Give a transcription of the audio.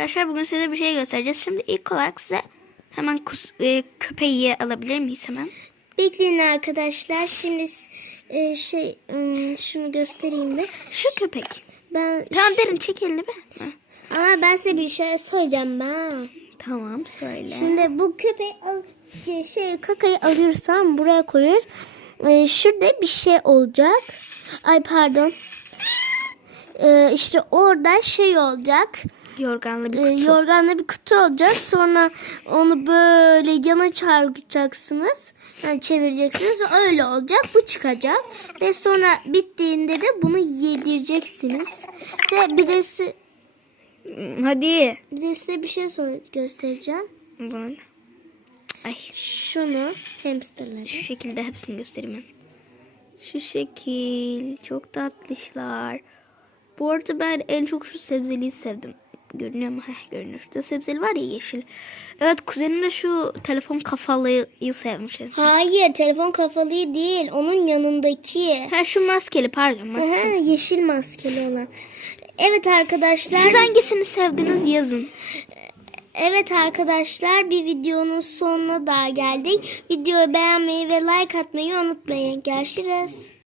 Arkadaşlar bugün size bir şey göstereceğiz. Şimdi ilk olarak size hemen kus, e, köpeği alabilir miyiz hemen? Bekleyin arkadaşlar. Şimdi e, şey ım, şunu göstereyim de. Şu köpek. Ben Tamam derin çek elini be. Ha, ama ben size bir şey söyleyeceğim ben. Tamam söyle. Şimdi bu köpeği al, şey, şey kakayı alırsam buraya koyuyoruz. Ee, şurada bir şey olacak. Ay pardon. Ee, işte orada şey olacak. Yorganlı bir Ee, kutu. yorganlı bir kutu olacak. Sonra onu böyle yana çarpacaksınız. Yani çevireceksiniz. Öyle olacak. Bu çıkacak. Ve sonra bittiğinde de bunu yedireceksiniz. Ve bir de, si- Hmm, Hadi. bir de size bir şey göstereceğim. Bunu. Ay Şunu hamsterları. şu şekilde hepsini göstereyim ben. Şu şekil. Çok tatlışlar. Bu arada ben en çok şu sebzeliyi sevdim. Görünüyor mu? Heh, görünüyor. Şurada sebzeli var ya yeşil. Evet kuzenim de şu telefon kafalıyı sevmiş. Hayır telefon kafalıyı değil. Onun yanındaki. Ha şu maskeli pardon Aha, maskeli. yeşil maskeli olan. Evet arkadaşlar. Siz hangisini sevdiniz yazın. Evet arkadaşlar bir videonun sonuna daha geldik. Videoyu beğenmeyi ve like atmayı unutmayın. Görüşürüz.